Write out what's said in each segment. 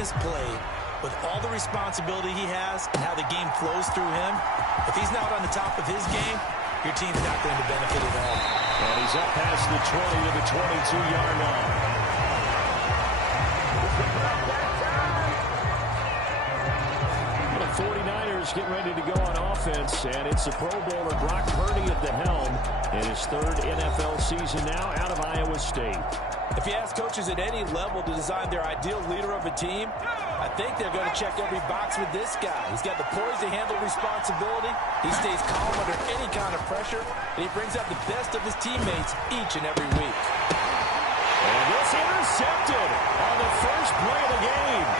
is played, with all the responsibility he has and how the game flows through him, if he's not on the top of his game, your team's not going to benefit at all. And he's up past the 20 to the 22-yard line. The 49ers getting ready to go on offense, and it's the Pro Bowler Brock Purdy at the helm in his third NFL season now out of Iowa State. If you ask coaches at any level to design their ideal leader of a team, I think they're going to check every box with this guy. He's got the poise to handle responsibility. He stays calm under any kind of pressure, and he brings out the best of his teammates each and every week. And it's intercepted on the first play of the game.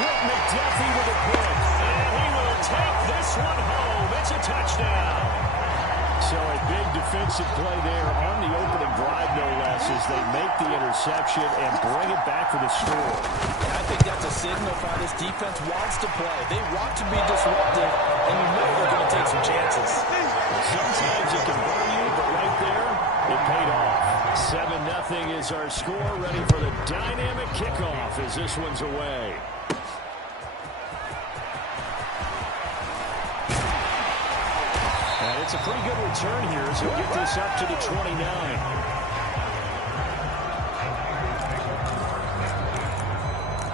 Trent McDuffie with a pick, and he will take this one home. It's a touchdown. So a big defensive play there on the opening drive, no less, as they make the interception and bring it back for the score. And I think that's a signal for how this defense wants to play. They want to be disruptive, and you know they're going to take some chances. Sometimes it can burn you, but right there, it paid off. 7-0 is our score, ready for the dynamic kickoff as this one's away. And it's a pretty good return here as we get this up to the 29.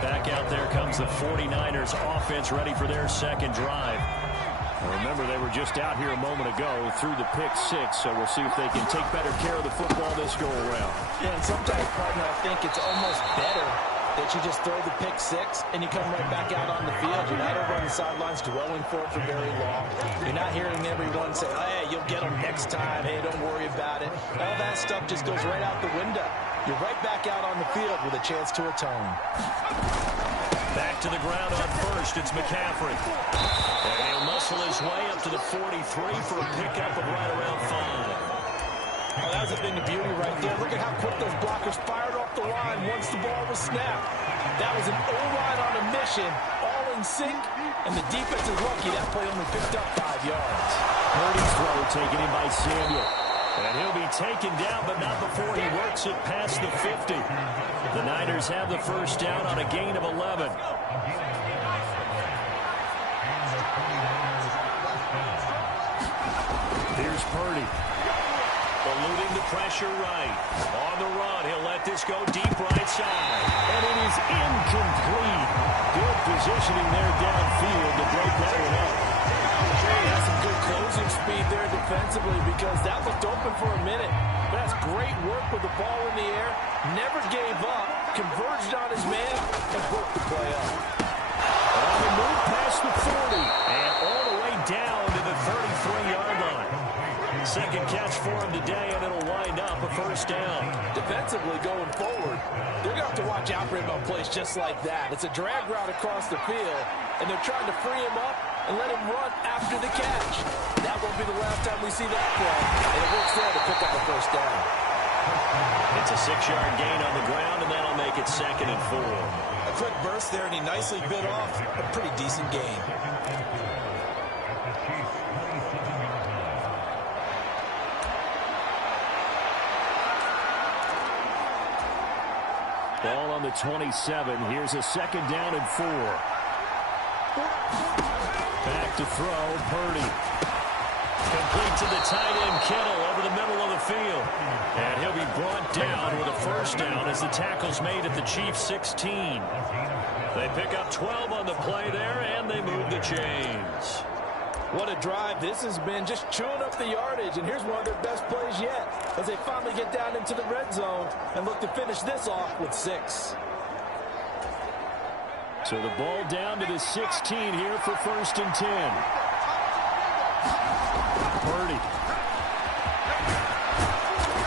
Back out there comes the 49ers offense ready for their second drive. Now remember, they were just out here a moment ago through the pick six, so we'll see if they can take better care of the football this go around. Yeah, and sometimes, partner, I think it's almost better that you just throw the pick six and you come right back out on the field. You're not over on the sidelines dwelling for it for very long. You're not hearing everyone say, hey, you'll get them next time. Hey, don't worry about it. All that stuff just goes right out the window. You're right back out on the field with a chance to atone. Back to the ground on first. It's McCaffrey. And he'll muscle his way up to the 43 for a pickup of right around 5. Oh, that was a thing of beauty right there. Look at how quick those blockers fired off the line once the ball was snapped. That was an O-line on a mission, all in sync, and the defense is lucky that play only picked up 5 yards. Purdy's throw taken in by Samuel. And he'll be taken down, but not before he works it past the 50. The Niners have the first down on a gain of 11. Here's Purdy. Eluding the pressure right. On the run, he'll let this go deep right side. And it is incomplete. Good positioning there downfield to break that one up. That's some good closing speed there defensively because that looked open for a minute. But that's great work with the ball in the air. Never gave up. Converged on his man and broke the play up. On the move past the 40. And all the way down to the 33-yard line. Second catch for him today, and it'll wind up a first down. Defensively going forward, they're going to have to watch out for him on plays just like that. It's a drag route across the field, and they're trying to free him up and let him run after the catch. That won't be the last time we see that play, and it works there to pick up a first down. It's a 6-yard gain on the ground, and that'll make it 2nd and 4. A quick burst there, and he nicely bit off a pretty decent gain. Ball on the 27. Here's a 2nd down and 4. Back to throw, Purdy. Complete to the tight end, Kittle, over the middle of the field. And he'll be brought down with a first down as the tackle's made at the Chiefs' 16. They pick up 12 on the play there, and they move the chains. What a drive this has been, just chewing up the yardage, and here's one of their best plays yet as they finally get down into the red zone and look to finish this off with 6. So the ball down to the 16 here for 1st and 10. Purdy.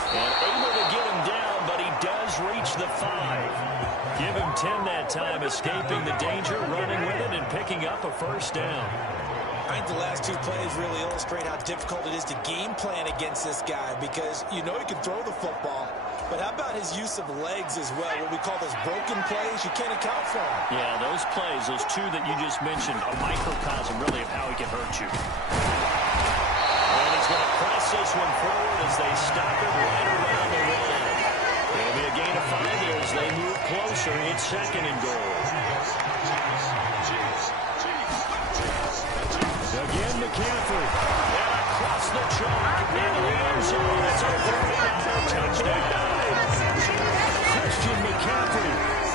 And able to get him down, but he does reach the 5. Give him 10 that time, escaping the danger, running with it, and picking up a first down. I think the last 2 plays really illustrate how difficult it is to game plan against this guy because you know he can throw the football, but how about his use of legs as well, what we call those broken plays? You can't account for them. Yeah, those plays, those 2 that you just mentioned, a microcosm really of how he can hurt you. And he's going to press this one forward as they stop it right around the line. It'll be a gain of find it as they move closer. It's second and goal. Again, McCaffrey. And across the chalk into the end zone. It's a 49er touchdown. Christian McCaffrey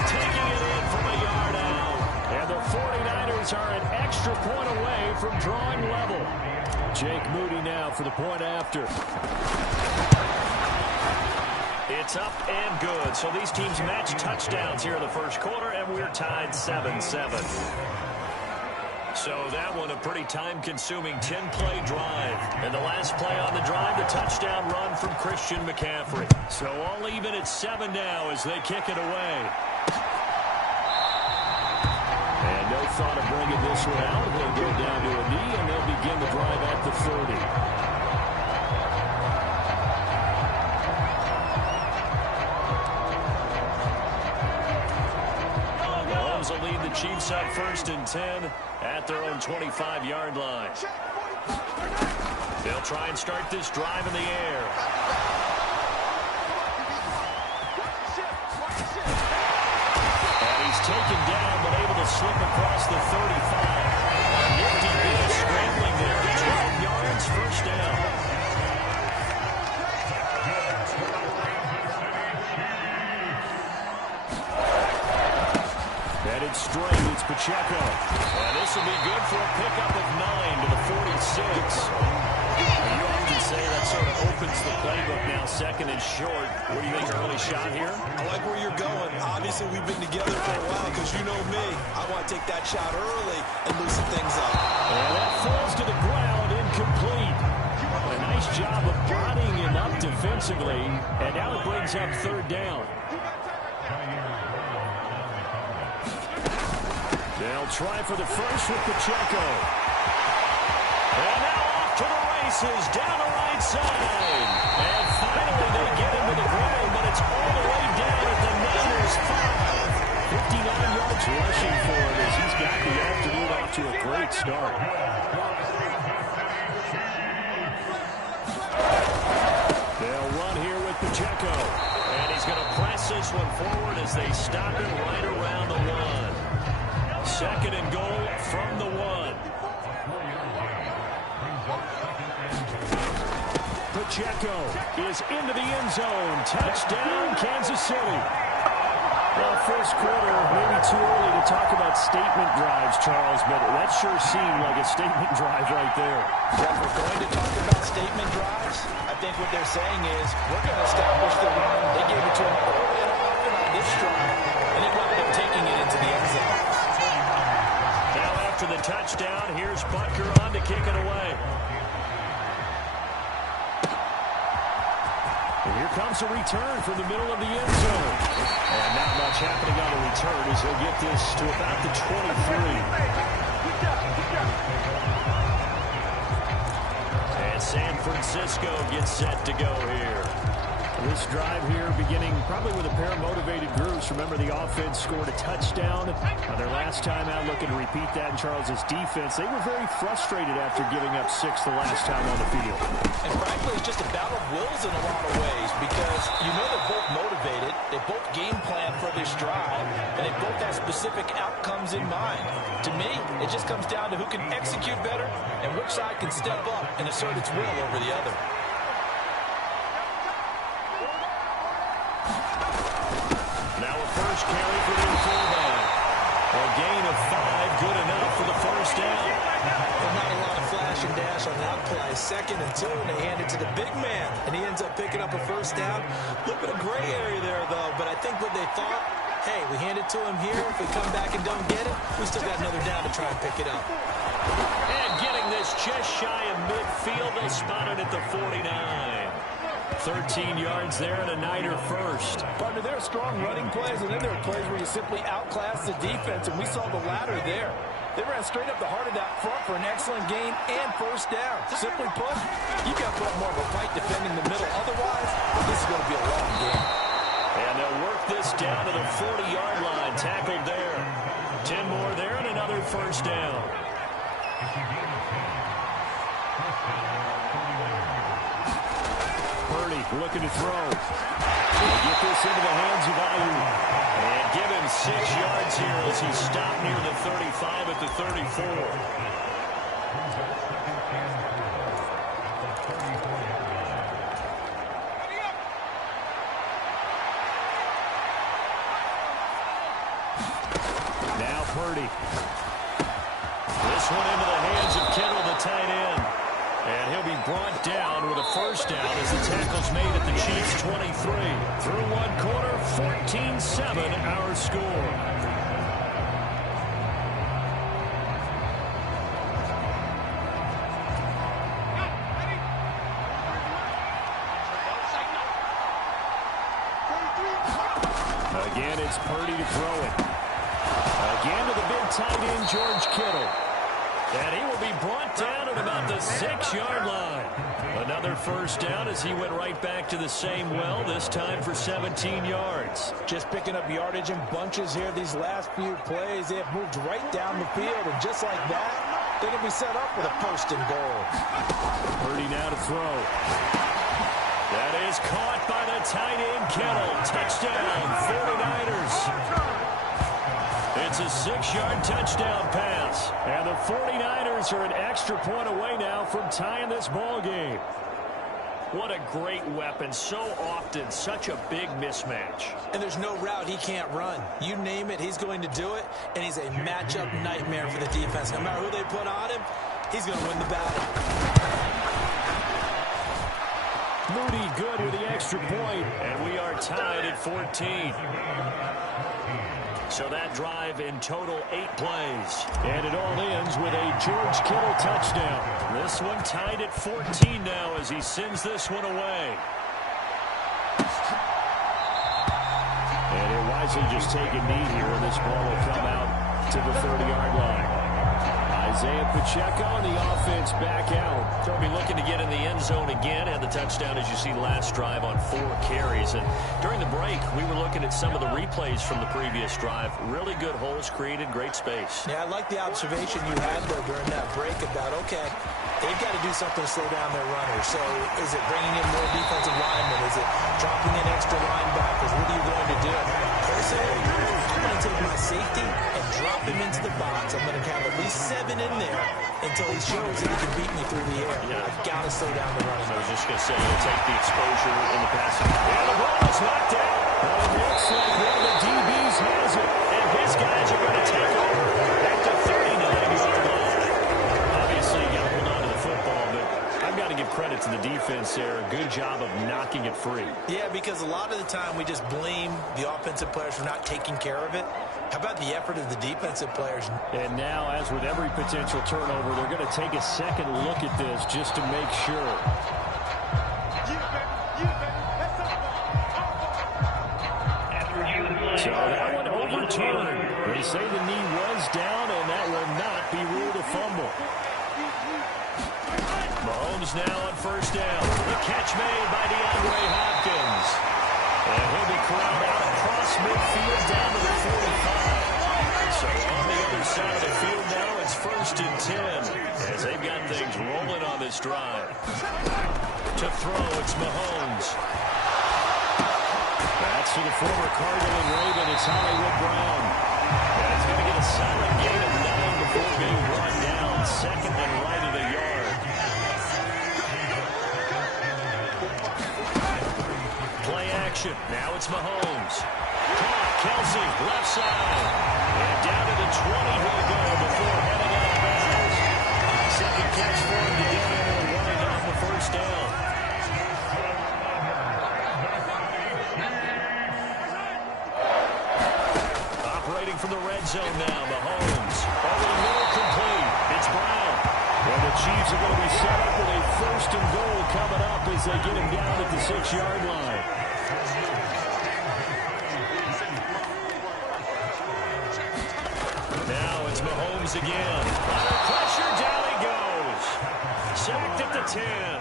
taking it in from a yard out. And the 49ers are an extra point away from drawing level. Jake Moody now for the point after. It's up and good. So these teams match touchdowns here in the first quarter, and we're tied 7-7. So that one a pretty time-consuming 10-play drive. And the last play on the drive, the touchdown run from Christian McCaffrey. So all even at 7 now as they kick it away. And no thought of bringing this one out. They'll go down to a knee, and they'll begin the drive at the 30. Will lead the Chiefs up 1st and 10 at their own 25-yard line. They'll try and start this drive in the air. And he's taken down but able to slip across the 35. Nifty bit of scrambling there. 12 yards, first down. Headed straight, it's Pacheco. And this will be good for a pickup of 9 to the 46. You often say that sort of opens the playbook now, 2nd and short. What do you think, early shot here? I like where you're going. Obviously, we've been together for a while because you know me. I want to take that shot early and loosen things up. And that falls to the ground, incomplete. A nice job of bodying him up defensively. And now it brings up 3rd down. They'll try for the first with Pacheco. And now off to the races, down the right side. And finally they get him to the ground, but it's all the way down at the Niners 5. 59 yards rushing for him as he's got the afternoon off to a great start. They'll run here with Pacheco. And he's going to press this one forward as they stop him right around the 1. 2nd and goal from the 1. Pacheco is into the end zone. Touchdown, Kansas City. Well, first quarter, maybe too early to talk about statement drives, Charles, but that sure seemed like a statement drive right there. Well, if we're going to talk about statement drives, I think what they're saying is we're going to establish the run. They gave it to him early and often on this drive, and he wound up taking it into the end zone. After the touchdown, here's Butker on to kick it away. And here comes a return from the middle of the end zone. And not much happening on the return as he'll get this to about the 23. And San Francisco gets set to go here. This drive here beginning probably with a pair of motivated groups. Remember, the offense scored a touchdown on their last time out, looking to repeat that in Charles's defense. They were very frustrated after giving up 6 the last time on the field. And frankly, it's just a battle of wills in a lot of ways because you know they're both motivated. They both game plan for this drive, and they both have specific outcomes in mind. To me, it just comes down to who can execute better and which side can step up and assert its will over the other. First carry for the fullback. A gain of 5, good enough for the first down. Well, not a lot of flash and dash on that play. 2nd and 2, and they hand it to the big man, and he ends up picking up a first down. A little bit of gray area there, though, but I think what they thought, hey, we hand it to him here. If we come back and don't get it, we still got another down to try and pick it up. And getting this just shy of midfield, they'll spot it at the 49. 13 yards there and a Niner first. Partner, there are strong running plays, and then there are plays where you simply outclass the defense, and we saw the latter there. They ran straight up the heart of that front for an excellent gain and first down. Simply put, you've got to put up more of a fight defending the middle. Otherwise, this is going to be a long game. And they'll work this down to the 40-yard line. Tackled there. 10 more there and another first down. Purdy looking to throw. Get this into the hands of Ayuk. And give him 6 yards here as he stopped near the 35 at the 34. Now Purdy. This one into the hands of Kittle, the tight end. And he'll be brought down with a first down as the tackle's made at the Chiefs' 23. Through one quarter, 14-7 our score. Again, it's Purdy to throw it. Again to the big tight end, George Kittle. And he will be brought down at about the 6-yard line. Another first down as he went right back to the same well, this time for 17 yards. Just picking up yardage in bunches here these last few plays. They have moved right down the field, and just like that, they're going to be set up with a first and goal. Purdy now to throw. That is caught by the tight end, Kittle. Touchdown, 49ers. It's a 6-yard touchdown pass. And the 49ers are an extra point away now from tying this ball game. What a great weapon. So often, such a big mismatch. And there's no route he can't run. You name it, he's going to do it. And he's a matchup nightmare for the defense. No matter who they put on him, he's going to win the battle. Moody good with the extra point. And we are tied at 14. So that drive in total 8 plays. And it all ends with a George Kittle touchdown. This one tied at 14 now as he sends this one away. And he'll wisely just take a knee here, and this ball will come out to the 30-yard line. Isaiah Pacheco and the offense back out. They'll be looking to get in the end zone again. Had the touchdown, as you see, last drive on 4 carries. And during the break, we were looking at some of the replays from the previous drive. Really good holes created, great space. Yeah, I like the observation you had there during that break about, okay, they've got to do something to slow down their runners. So is it bringing in more defensive linemen? Is it dropping in extra linebackers? What are you going to do? Personally, I'm going to take my safety and drop him into the box. I'm going to have at least 7 in there until he shows that he can beat me through the air. Yeah. I've got to slow down the running. I was just going to say, you'll take the exposure in the passing. And the ball is knocked out. But it looks like one of the DBs has it. And his guys are going to take over at the 39-yard line. Obviously, you got to hold on to the football, but I've got to give credit to the defense there. Good job of knocking it free. Yeah, because a lot of the time we just blame the offensive players for not taking care of it. How about the effort of the defensive players? And now, as with every potential turnover, they're going to take a second look at this just to make sure. So that one overturned. They say the knee was down, and that will not be ruled a fumble. Mahomes now on first down. The catch made by DeAndre Hopkins. And he'll be corralled out across midfield down to the 45. So on the other side of the field now, it's 1st and 10 as they've got things rolling on this drive. To throw, it's Mahomes. That's for the former Cardinal and Raven. It's Hollywood Brown. And it's going to get a solid gain of 9 before being brought down. 2nd and right of the yard. Play action. Now it's Mahomes. Caught. Kelsey, left side. And down to the 20 he'll go before heading out of bounds. Second catch for him today, and running off the first down. Operating from the red zone now, Mahomes. Over the middle, complete. It's Brown. And the Chiefs are going to be set up with a 1st and goal coming up as they get him down at the 6-yard line. Now it's Mahomes again. Under pressure, down he goes. Sacked at the 10.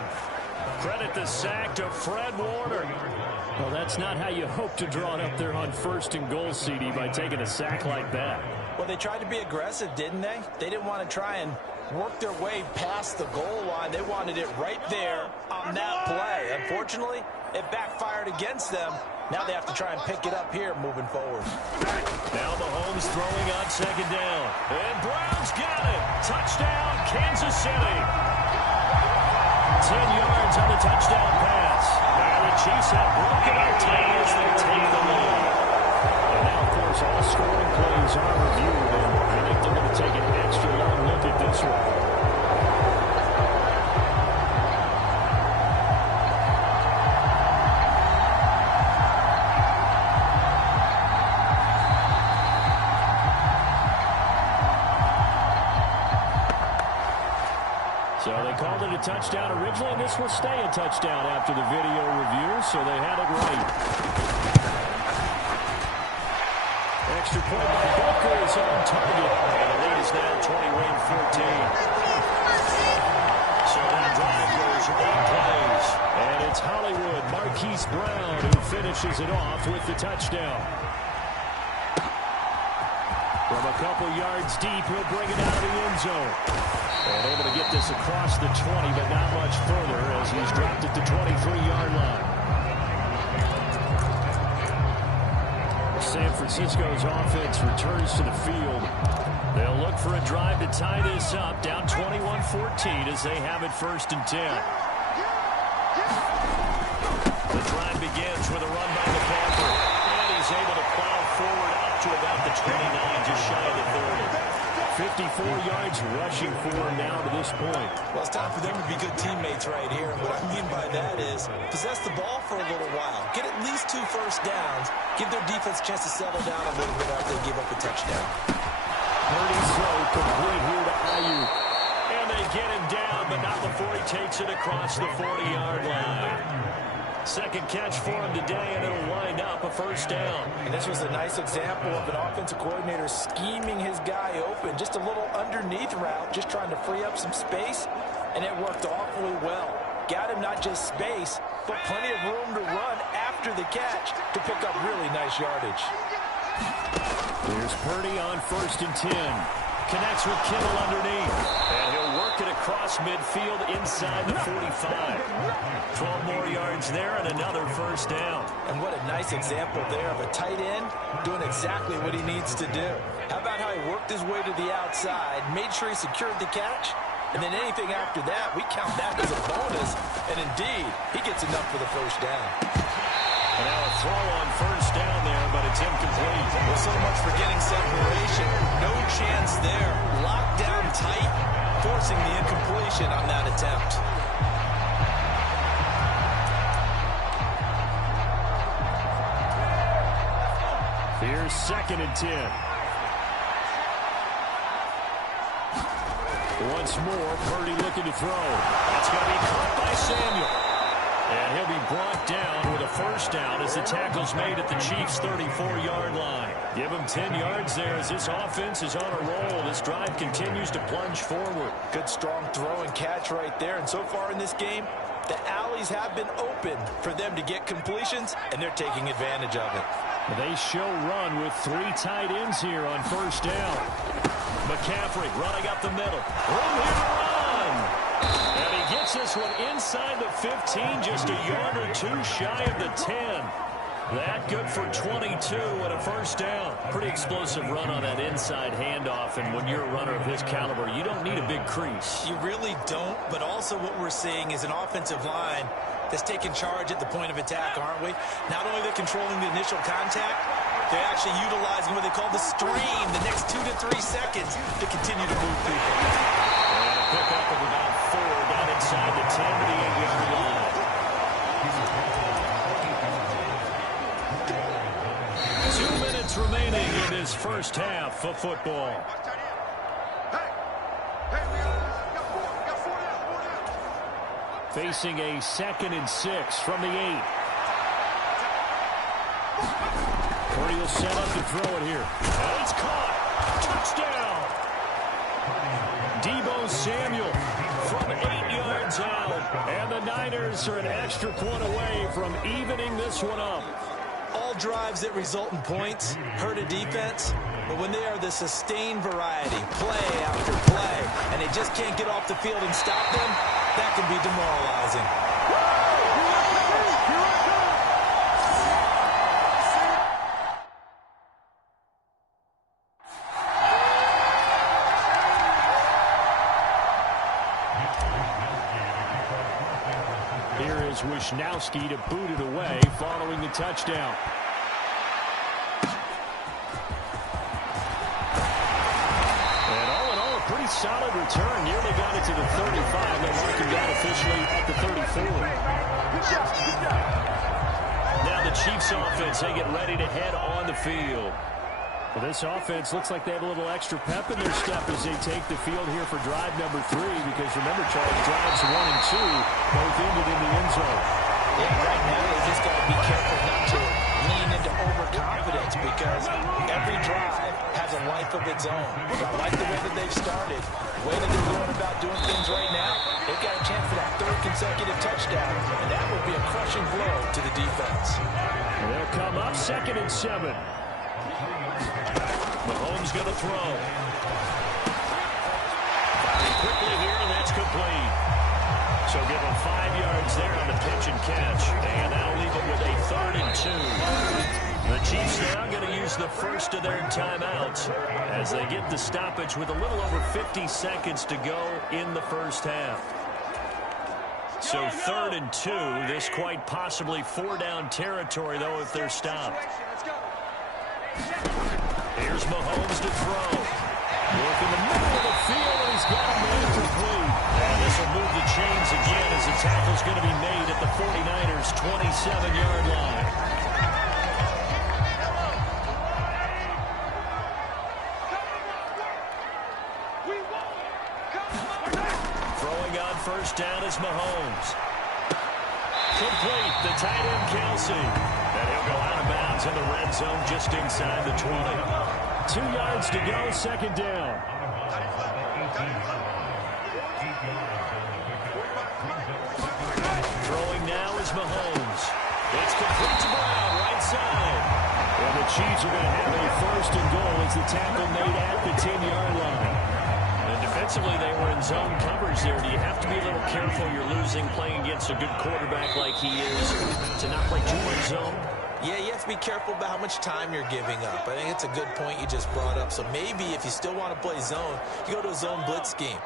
Credit the sack to Fred Warner. Well, that's not how you hope to draw it up there on 1st and goal, CD, by taking a sack like that. Well, they tried to be aggressive, didn't they? They didn't want to try and worked their way past the goal line. They wanted it right there on that play. Unfortunately, it backfired against them. Now they have to try and pick it up here moving forward. Now Mahomes throwing on second down. And Brown's got it. Touchdown, Kansas City. 10 yards on the touchdown pass. And the Chiefs have broken up tight as they take the lead. And now, of course, all scoring plays are reviewed, and I think they're going to take an extra long look at this one. So they called it a touchdown originally, and this will stay a touchdown after the video review, so they had it right. Extra point by Booker is on target, and the lead is now 21-14. So that drive goes 8 plays, and it's Hollywood Marquise Brown who finishes it off with the touchdown. From a couple yards deep, he'll bring it out of the end zone. And able to get this across the 20, but not much further as he's dropped it to 23-yard line. San Francisco's offense returns to the field. They'll look for a drive to tie this up, down 21-14 as they have it 1st and 10. The drive begins with a run by McCaffrey. And he's able to plow forward up to about the 29, just shy of the 30. 54 yards rushing for him now to this point. Well, it's time for them to be good teammates right here. And what I mean by that is possess the ball for a little while. Get at least 2 first downs. Give their defense a chance to settle down a little bit after they give up a touchdown. Purdy's throw complete here to Ayuk. And they get him down, but not before he takes it across the 40-yard line. Second catch for him today, and it'll wind up a first down. And this was a nice example of an offensive coordinator scheming his guy open. Just a little underneath route, just trying to free up some space, and it worked awfully well. Got him not just space, but plenty of room to run after the catch to pick up really nice yardage. Here's Purdy on 1st and 10. Connects with Kittle underneath. And he'll work it across midfield inside the 45. 12 more yards there and another first down. And what a nice example there of a tight end doing exactly what he needs to do. How about how he worked his way to the outside, made sure he secured the catch, and then anything after that, we count that as a bonus. And indeed, he gets enough for the first down. And now a throw on first down there, but it's incomplete. Well, so much for getting separation. No chance there. Locked down tight, forcing the incompletion on that attempt. Here's 2nd and 10. Once more, Purdy looking to throw. That's going to be caught by Samuel. And he'll be brought down with a first down as the tackle's made at the Chiefs' 34-yard line. Give him 10 yards there as this offense is on a roll. This drive continues to plunge forward. Good, strong throw and catch right there. And so far in this game, the alleys have been open for them to get completions, and they're taking advantage of it. They show run with 3 tight ends here on first down. McCaffrey running up the middle. Room here to run. And he gets this one inside the 15, just a yard or 2 shy of the 10. That good for 22 and a first down. Pretty explosive run on that inside handoff, and when you're a runner of his caliber, you don't need a big crease. You really don't, but also what we're seeing is an offensive line that's taking charge at the point of attack, aren't we? Not only they're controlling the initial contact, they're actually utilizing what they call the stream, the next 2 to 3 seconds to continue to move people. And a pickup of about 4 down inside the 10 to the 8-yard line. 2 minutes remaining in this first half of football. Facing a 2nd and 6 from the 8. Purdy will set up to throw it here. And it's caught. Touchdown. Deebo Samuel from 8 yards out. And the Niners are an extra point away from evening this one up. All drives that result in points hurt a defense, but when they are the sustained variety, play after play, and they just can't get off the field and stop them, that can be demoralizing. Here is Wisnowski to boot it away following the touchdown. And all in all, a pretty solid return. Nearly got it to the 35. They're marking that officially at the 34. Now the Chiefs offense, they get ready to head on the field. Well, this offense looks like they have a little extra pep in their step as they take the field here for drive number 3, because remember, Charles, drives 1 and 2 both ended in the end zone. Yeah, right now they just got to be careful not to lean into overconfidence, because every drive has a life of its own. I like the way that they've started, the way that they're going about doing things right now. They've got a chance for that 3rd consecutive touchdown, and that would be a crushing blow to the defense. They'll come up 2nd and 7. Mahomes going to throw. Firing quickly here, and that's complete. So give him 5 yards there on the pitch and catch. And that'll leave it with a 3rd and 2. The Chiefs now going to use the first of their timeouts as they get the stoppage with a little over 50 seconds to go in the first half. So 3rd and 2. This quite possibly 4-down territory, though, if they're stopped. Here's Mahomes to throw. Work in the middle of the field, and he's got a man complete. And this will move the chains again as the tackle's going to be made at the 49ers' 27-yard line. Throwing on first down is Mahomes. Complete, the tight end Kelsey. And he'll go out of bounds in the red zone just inside the 20. 2 yards to go, 2nd down. Throwing now is Mahomes. It's complete to Brown, right side. And the Chiefs are going to have a 1st and goal as the tackle made at the 10-yard line. And defensively, they were in zone coverage there. Do you have to be a little careful? You're losing playing against a good quarterback like he is to not play too much zone? Yeah, you have to be careful about how much time you're giving up. I think it's a good point you just brought up. So maybe if you still want to play zone, you go to a zone blitz scheme.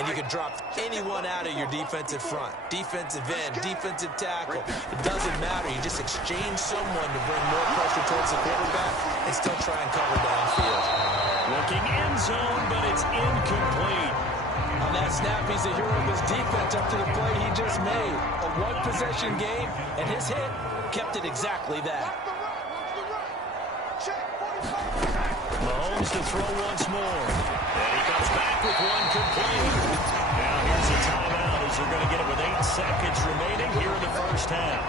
And you can drop anyone out of your defensive front. Defensive end, defensive tackle. It doesn't matter. You just exchange someone to bring more pressure towards the quarterback and still try and cover downfield. Looking end zone, but it's incomplete. On that snap, he's the hero of his defense up to the play he just made. A one-possession game, and his hit kept it exactly that. Mahomes to throw once more. And he comes back with one complete. Now here's a timeout as they're going to get it with 8 seconds remaining here in the first half.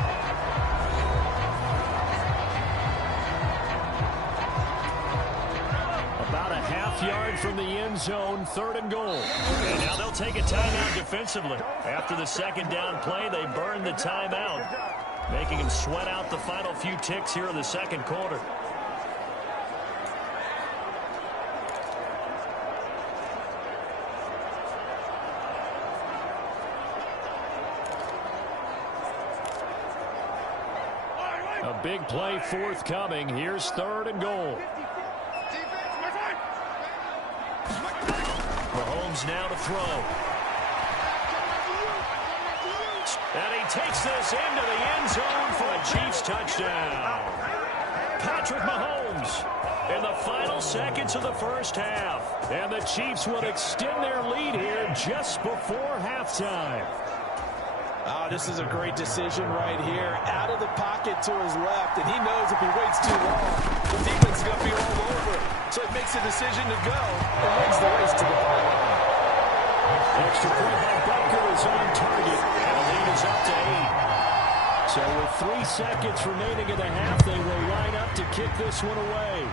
About a half-yard from the end zone, 3rd and goal. And now they'll take a timeout defensively. After the 2nd down play, they burn the timeout, making him sweat out the final few ticks here in the 2nd quarter. A big play forthcoming. Here's 3rd and goal. Mahomes now to throw. And he takes this into the end zone for a Chiefs touchdown. Patrick Mahomes in the final seconds of the first half. And the Chiefs will extend their lead here just before halftime. Oh, this is a great decision right here. Out of the pocket to his left, and he knows if he waits too long, the defense is going to be all over it. So he makes a decision to go and wins the race to the ball. Extra point by Butker is on target, and the lead is up to 8. So with 3 seconds remaining in the half, they will line up to kick this one away.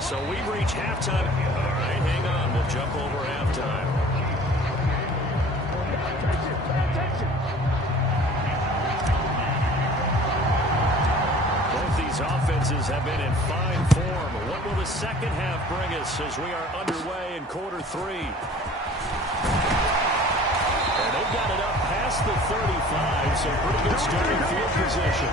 So we reach halftime. All right. right, hang on. We'll jump over halftime. Both these offenses have been in fine form. What will the second half bring us as we are underway in quarter three? And they've got it up past the 35, so pretty good starting field position.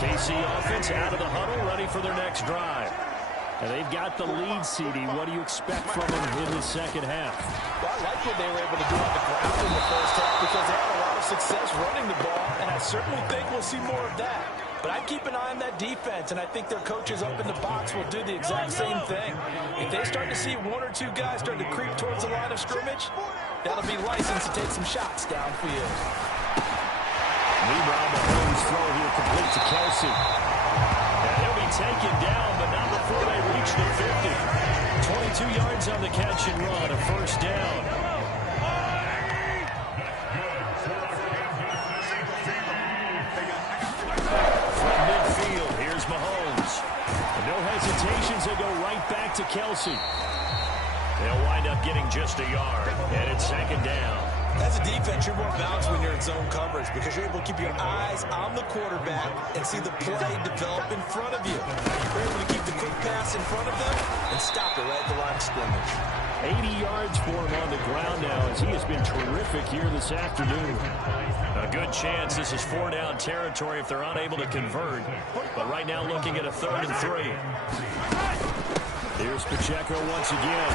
KC offense out of the huddle, ready for their next drive. And they've got the lead, CD. What do you expect from them in the second half? Well, I like what they were able to do on the ground in the first half because they had a lot of success running the ball, and I certainly think we'll see more of that. But I keep an eye on that defense, and I think their coaches up in the box will do the exact same thing. If they start to see one or two guys start to creep towards the line of scrimmage, that'll be license to take some shots downfield. Meanwhile, Mahomes' throw here complete to Kelsey. And he'll be taken down, but not before they reach the 50. 22 yards on the catch and run, a first down. From midfield, here's Mahomes. And no hesitations, they go right back to Kelsey. They'll wind up getting just a yard, and it's second down. As a defense, you're more balanced when you're in zone coverage because you're able to keep your eyes on the quarterback and see the play develop in front of you. You're able to keep the quick pass in front of them and stop it right at the line of scrimmage. 80 yards for him on the ground now as he has been terrific here this afternoon. A good chance this is 4-down territory if they're unable to convert. But right now looking at a 3rd and 3. Here's Pacheco once again.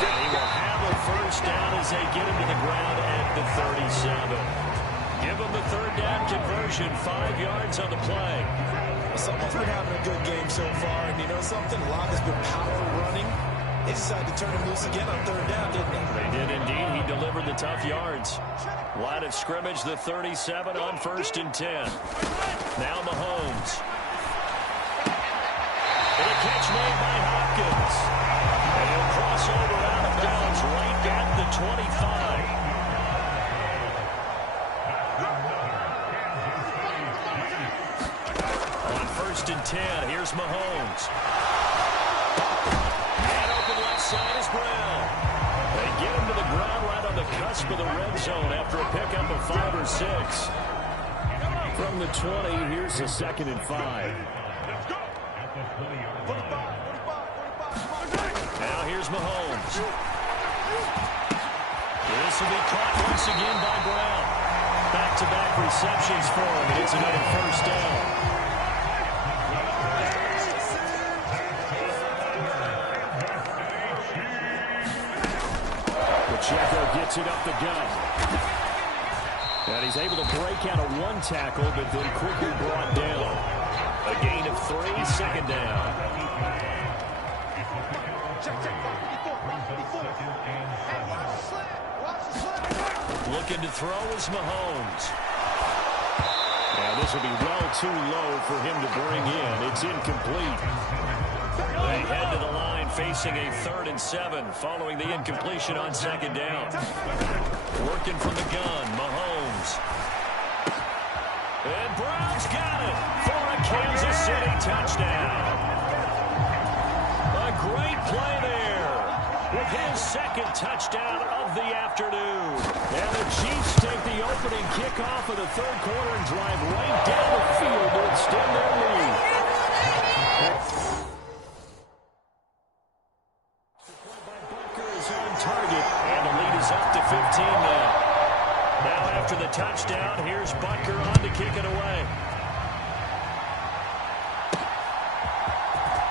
And he will have a first down as they get him to the ground at the 37. Give him the 3rd down conversion, 5 yards on the play. Well, someone's been having a good game so far, and you know something? A lot has been power running. They decided to turn him loose again on 3rd down, didn't they? They did indeed. He delivered the tough yards. Line of scrimmage, the 37 on 1st and 10. Now Mahomes. And a catch made by Hopkins. And he'll cross over out of bounds right at the 25. On 1st and 10, here's Mahomes. And open left side is Brown. They get him to the ground right on the cusp of the red zone after a pickup of 5 or 6. From the 20, here's a 2nd and 5. Now here's Mahomes. This will be caught once again by Brown. Back-to-back receptions for him, and it's another first down. Pacheco gets it up the gut. And he's able to break out of one tackle, but then quickly brought down. A gain of 3, 2nd down. Looking to throw is Mahomes. Now this will be well too low for him to bring in. It's incomplete. They head to the line facing a 3rd and 7 following the incompletion on 2nd down. Working from the gun, Mahomes. And Brown's got it for a Kansas City touchdown. A great play there with his 2nd touchdown of the afternoon. And the Chiefs take the opening kickoff of the 3rd quarter and drive right down the field to extend their lead. Is on target, and the lead is up to 15 now. Now after the touchdown, here's Butker on to kick it away.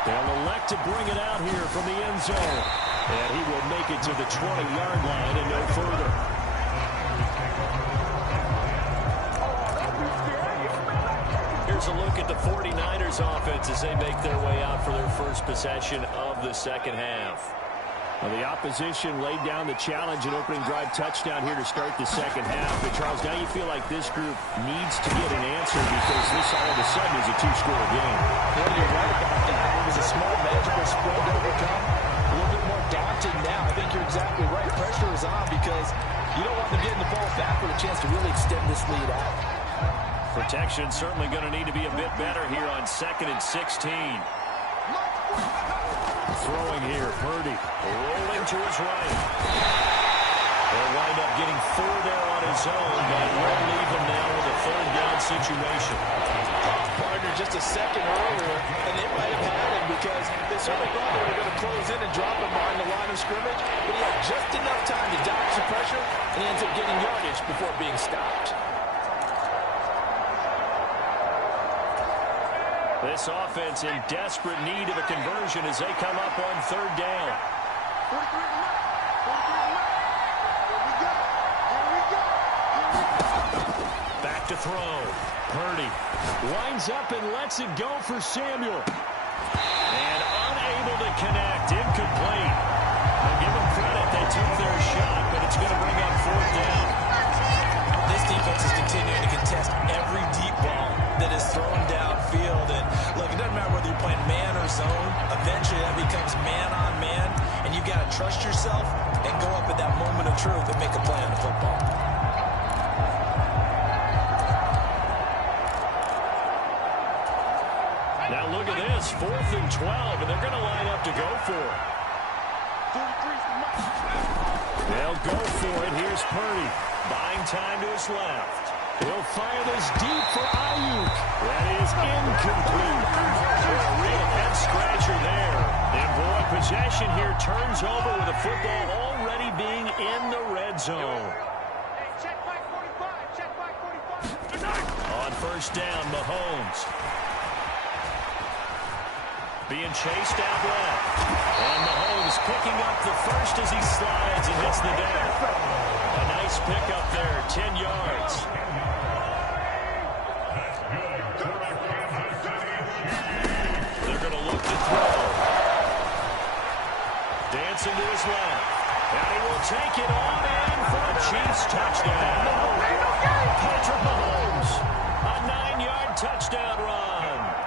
They'll elect to bring it out here from the end zone. And he will make it to the 20-yard line and no further. Here's a look at the 49ers offense as they make their way out for their first possession of the second half. Well, the opposition laid down the challenge and opening drive touchdown here to start the second half. But, Charles, now you feel like this group needs to get an answer because this all of a sudden is a 2-score game. Well, you're right about that. It was a small, magical spread to overcome. A little bit more daunting now. I think you're exactly right. Pressure is on because you don't want them getting the ball back with a chance to really extend this lead out. Protection certainly going to need to be a bit better here on 2nd and 16. Throwing here, Purdy rolling to his right. He'll wind up getting 4 there on his own, but will leave him now with a 3rd down situation. Partner just a second earlier, and they might have had him because they certainly thought they were going to close in and drop him behind the line of scrimmage, but he had just enough time to dodge the pressure, and he ends up getting yardage before being stopped. This offense in desperate need of a conversion as they come up on 3rd down. Back to throw. Purdy winds up and lets it go for Samuel. And unable to connect. Incomplete. I'll give them credit. They took their shot, but it's going to bring up 4th down. This defense is continuing to contest every deep ball that is thrown downfield. And look, it doesn't matter whether you're playing man or zone. Eventually that becomes man on man. And you've got to trust yourself and go up at that moment of truth and make a play on the football. Now look at this, 4th and 12, and they're going to line up to go for it. They'll go for it. Here's Purdy. Buying time to his left. He'll fire this deep for Ayuk. That is incomplete. A real head-scratcher there. And boy, possession here turns over with the football already being in the red zone. On 1st down, Mahomes. Being chased out left. And Mahomes picking up the first as he slides and hits the deck. A nice pickup there, 10 yards. They're going to look to throw. Dancing to his left. And he will take it on in for a Chiefs touchdown. Patrick Mahomes, a 9-yard touchdown run.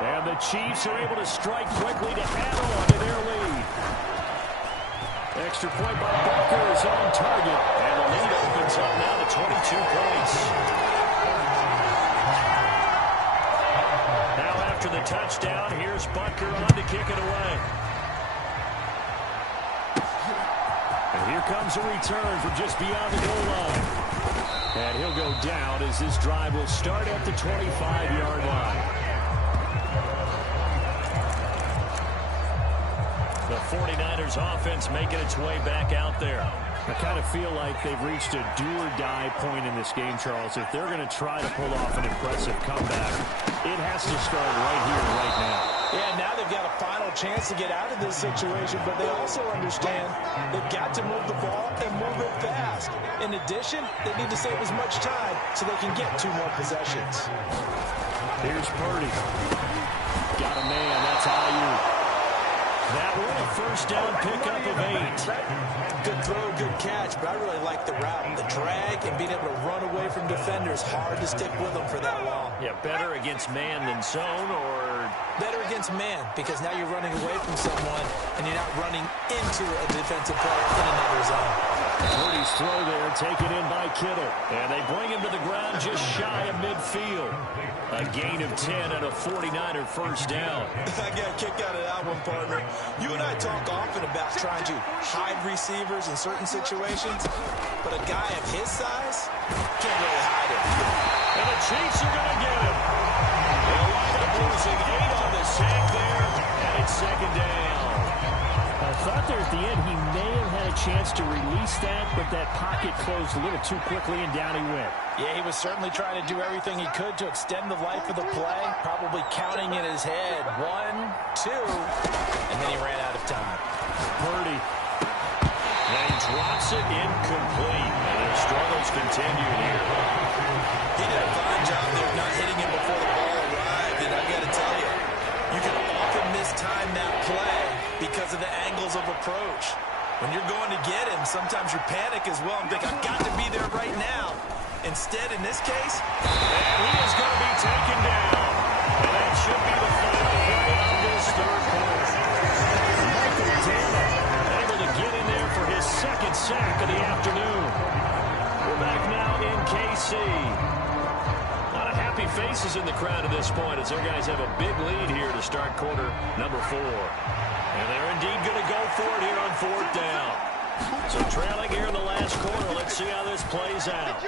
And the Chiefs are able to strike quickly to add on to their lead. Extra point by Booker is on target. And the lead opens up now to 22 points. Now after the touchdown, here's Butker on to kick it away. And here comes a return from just beyond the goal line. And he'll go down as this drive will start at the 25-yard line. The 49ers offense making its way back out there. I kind of feel like they've reached a do-or-die point in this game, Charles. If they're going to try to pull off an impressive comeback, it has to start right here, right now. Yeah, now they've got a final chance to get out of this situation, but they also understand they've got to move the ball and move it fast. In addition, they need to save as much time so they can get 2 more possessions. Here's Purdy. Got a man. That's Ayuk. That one a 1st down pickup of 8. Good throw, good catch, but I really like the route. The drag and being able to run away from defenders, hard to stick with them for that long. Yeah, better against man than zone, or better against man, because now you're running away from someone and you're not running into a defensive player in another zone. Purdy's throw there, taken in by Kittle. And they bring him to the ground just shy of midfield. A gain of 10 and a 49er 1st down. I got a kick out of that one, partner. You and I talk often about trying to hide receivers in certain situations, but a guy of his size can't really hide him. And the Chiefs are going to get him. They'll wind up losing 8 on the sack there, and it's 2nd down. I thought there at the end he may have had a chance to release that, but that pocket closed a little too quickly, and down he went. Yeah, he was certainly trying to do everything he could to extend the life of the play, probably counting in his head 1, 2, and then he ran out of time. Purdy. And he drops it incomplete, and the struggles continue here. He did a fine job there of not hitting him before the ball arrived, and I got to tell you, you can often mistime that play because of the angles of approach. When you're going to get him, sometimes you panic as well and think, I've got to be there right now. Instead, in this case, and he is going to be taken down. And that should be the final play of this 3rd quarter. Michael Dana able to get in there for his 2nd sack of the afternoon. We're back now in KC. A lot of happy faces in the crowd at this point as their guys have a big lead here to start quarter number 4. And they're indeed going to go for it here on 4th down. So trailing here in the last quarter. Let's see how this plays out.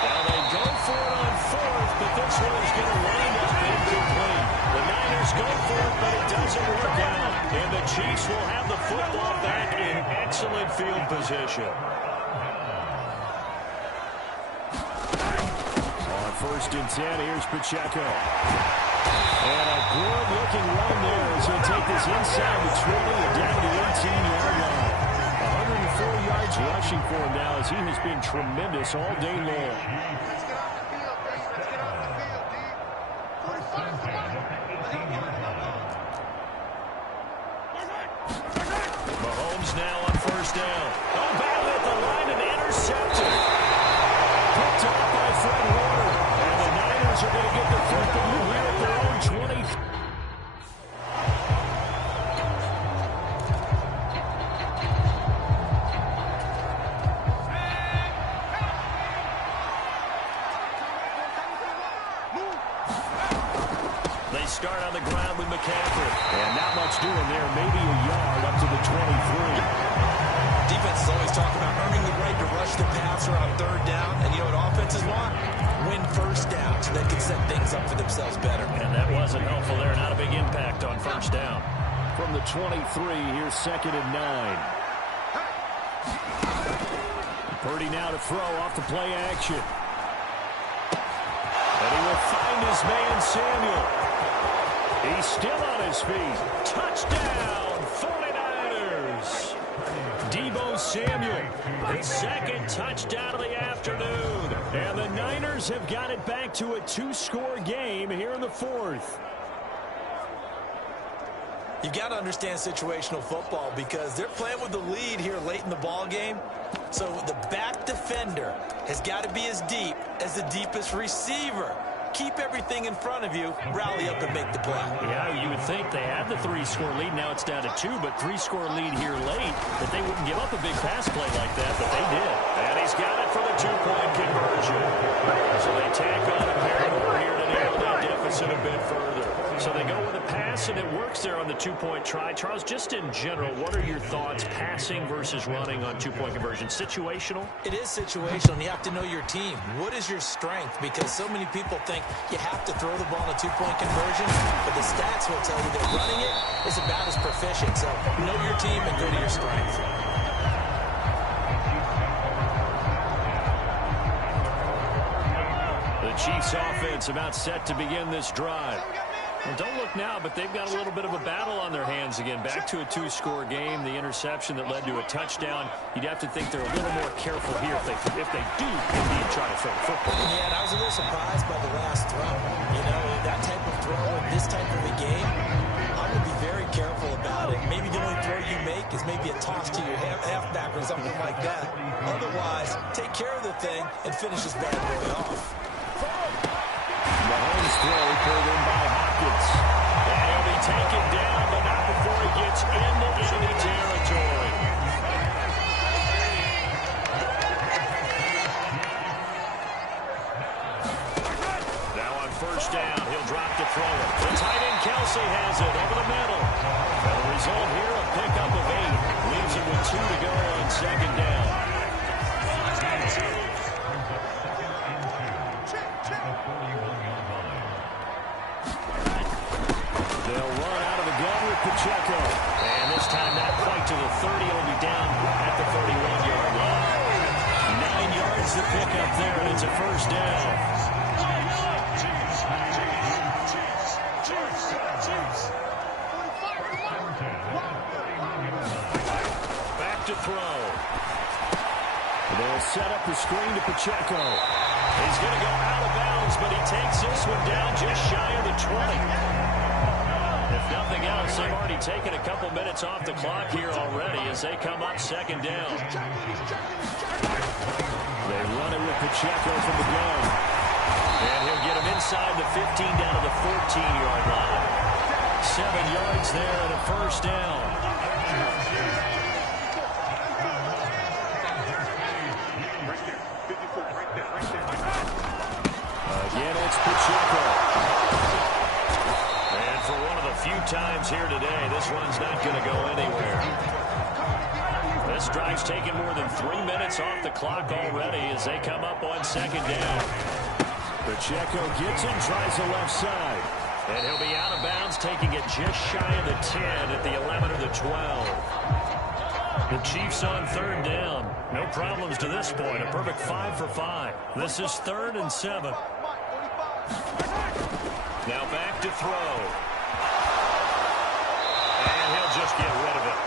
Now they go for it on 4th, but this one is going to wind up incomplete. The Niners go for it, but it doesn't work out. And the Chiefs will have the football back in excellent field position. On 1st and 10, here's Pacheco. And a good-looking run there as he'll take this inside the 20 and down to the 18-yard line. 104 yards rushing for him now as he has been tremendous all day long. Mahomes now on 1st down. Oh, battle at the line and intercepted. Picked off by Fred Warner. And the Niners are going to get the football here at their own 20. They start on the ground with McCaffrey. And not much doing there. Maybe a yard up to the 23. Defense is always talking about earning the right to rush the passer on 3rd down. And you know what offenses want? Win 1st down so they can set things up for themselves better. And that wasn't helpful there. Not a big impact on 1st down. From the 23, here's 2nd and 9. Purdy now to throw off the play action. And he will find his man, Samuel. He's still on his feet. Touchdown, 49ers. Deebo Samuel, his 2nd touchdown of the afternoon. And the Niners have got it back to a 2-score game here in the 4th. You've got to understand situational football because they're playing with the lead here late in the ball game. So the back defender has got to be as deep as the deepest receiver. Keep everything in front of you, rally up and make the play. Yeah, you would think they had the 3-score lead. Now it's down to 2, but 3-score lead here late, that they wouldn't give up a big pass play like that, but they did. And he's got it for the 2-point conversion. So they tack on a pair more here to nail that deficit a bit further. So they go with a pass, and it works there on the 2-point try. Charles, just in general, what are your thoughts passing versus running on 2-point conversion? Situational? It is situational, and you have to know your team. What is your strength? Because so many people think you have to throw the ball in a 2-point conversion, but the stats will tell you that running it is about as proficient. So know your team and go to your strength. The Chiefs offense about set to begin this drive. Well, don't look now, but they've got a little bit of a battle on their hands again. Back to a 2-score game. The interception that led to a touchdown. You'd have to think they're a little more careful here if they do indeed try to throw the football. Yeah, and I was a little surprised by the last throw. You know, that type of throw in this type of a game, I'm going to be very careful about it. Maybe the only throw you make is maybe a toss to your halfback or something like that. Otherwise, take care of the thing and finish this bad boy off. Mahomes throw pulled in by Hopkins. And he'll be taken down, but not before he gets into enemy territory. Now on 1st down, he'll drop to throw it. The tight end Kelsey has it over the middle. And the result here, a pickup of 8. Leaves it with 2 to go on 2nd down. They'll run out of the gun with Pacheco. And this time not quite to the 30. He'll be down at the 31-yard line. 9 yards to pick up there, and it's a 1st down. Back to throw. They'll set up the screen to Pacheco. He's going to go out of bounds, but he takes this one down just shy of the 20. If nothing else, they've already taken a couple minutes off the clock here already as they come up 2nd down. They run it with Pacheco from the gun. And he'll get him inside the 15 down to the 14-yard line. 7 yards there and a 1st down. Again, it's Pacheco. And for one of the few times drives here today. This one's not going to go anywhere. This drive's taken more than 3 minutes off the clock already as they come up on second down. Pacheco gets it, tries the left side. And he'll be out of bounds, taking it just shy of the 10 at the 11 or the 12. The Chiefs on third down. No problems to this point. A perfect 5 for 5. This is 3rd and 7. Now back to throw. And he'll just get rid of it.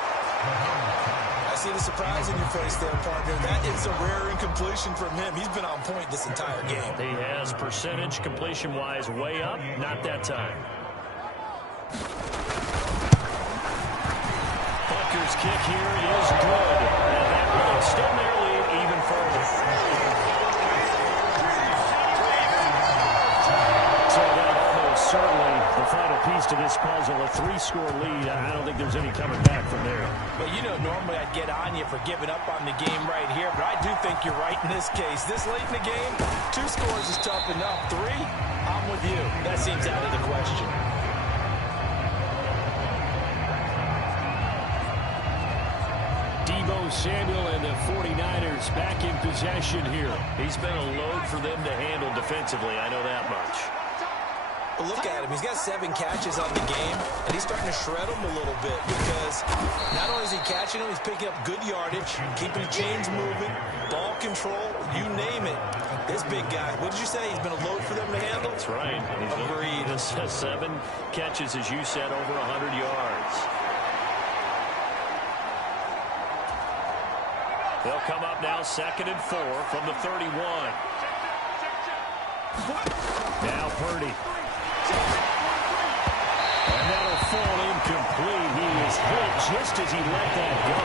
I see the surprise in your face there, partner. That is a rare incompletion from him. He's been on point this entire game. He has percentage completion-wise way up. Not that time. Butker's kick here is good. And that will extend their lead even further. So that almost certainly the final piece to this puzzle. A 3-score lead. I don't think there's any coming back from there. Well, you know, normally I'd get on you for giving up on the game right here, but I do think you're right in this case. This late in the game, 2 scores is tough enough. 3, I'm with you. That seems out of the question. Deebo Samuel and the 49ers back in possession here. He's been a load for them to handle defensively. I know that much. Look at him. He's got 7 catches on the game, and he's starting to shred them a little bit because not only is he catching them, he's picking up good yardage, keeping the chains moving, ball control, you name it. This big guy, what did you say? He's been a load for them to handle? That's right. Agreed. This has 7 catches, as you said, over 100 yards. They'll come up now 2nd and 4 from the 31. Now Purdy. And that'll fall incomplete. He was hit just as he let that go.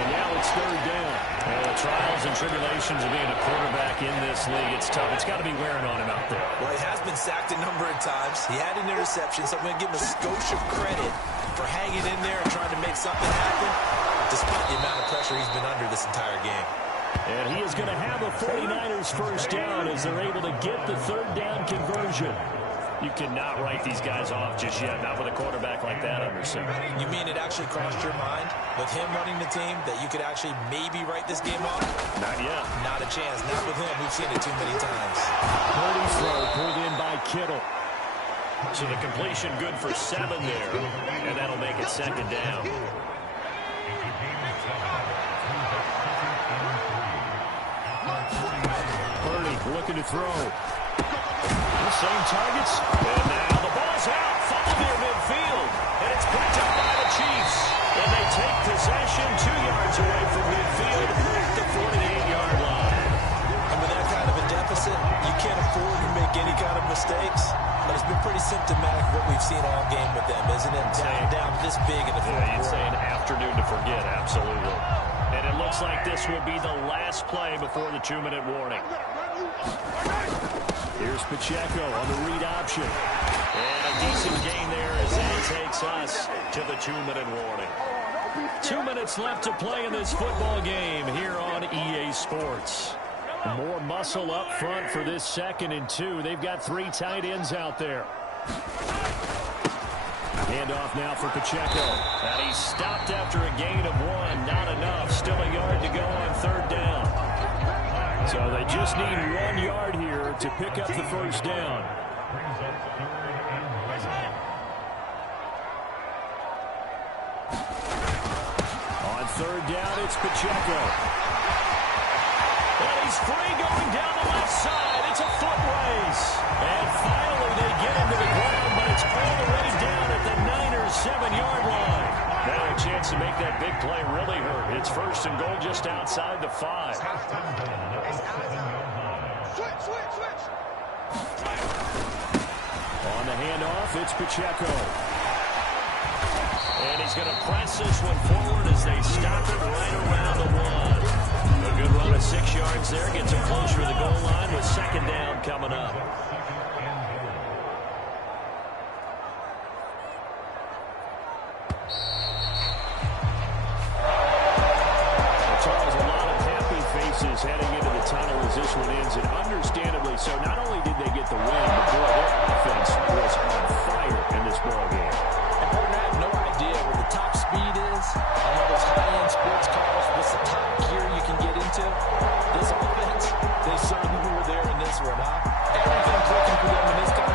And now it's 3rd down. The trials and tribulations of being a quarterback in this league, it's tough. It's got to be wearing on him out there. Well, he has been sacked a number of times. He had an interception, so I'm going to give him a skosh of credit for hanging in there and trying to make something happen, despite the amount of pressure he's been under this entire game. And he is going to have a 49ers first down as they're able to get the 3rd down conversion. You cannot write these guys off just yet, not with a quarterback like that under center. You mean it actually crossed your mind with him running the team that you could actually maybe write this game off? Not yet. Not a chance. Not with him. We've seen it too many times. Purdy's throw pulled in by Kittle. So the completion good for 7 there, and that'll make it 2nd down. Purdy looking to throw. The same targets. And now the ball's out. Fumble near midfield. And it's picked up by the Chiefs. And they take possession 2 yards away from midfield at the 48-yard line. And with that kind of a deficit, you can't afford to make any kind of mistakes. But it's been pretty symptomatic of what we've seen all game with them, isn't it? Down this big in the fourth quarter. You'd say an afternoon to forget, absolutely. And it looks like this will be the last play before the 2-minute warning. Here's Pacheco on the read option. And a decent gain there as that takes us to the 2-minute warning. 2 minutes left to play in this football game here on EA Sports. More muscle up front for this 2nd and 2. They've got 3 tight ends out there. Handoff now for Pacheco. And he's stopped after a gain of 1. Not enough. Still a yard to go on 3rd down. So they just need 1 yard here to pick up the first down. On 3rd down, it's Pacheco. And he's free going down the left side. It's a foot race. And finally they get him to the ground, but it's all the way down at the Niners' 7-yard line. Now a chance to make that big play really hurt. It's 1st and goal just outside the 5. On the handoff, it's Pacheco. And he's going to press this one forward as they stop it right around the 1. A good run of 6 yards there. Gets him closer to the goal line with 2nd down coming up. Charles, a lot of happy faces heading into the tunnel as this one ends, and understandably so. Not only did they get the win, but boy, their offense was on fire in this ball game. gear you can get into. This offense, they certainly were there in this one, huh? Everything clicking for them in this kind